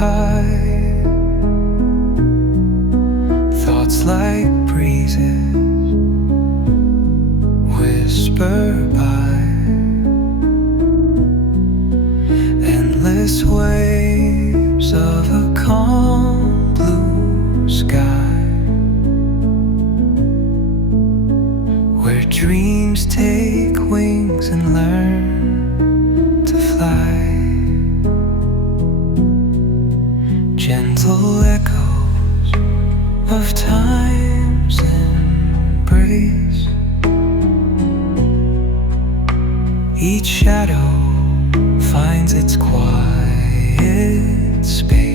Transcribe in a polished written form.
tide, thoughts like breezes whisper by, endless waves of a calm blue sky, where dreams take wings and learn to fly. Gentle echoes of time's embrace, each shadow finds its quiet space.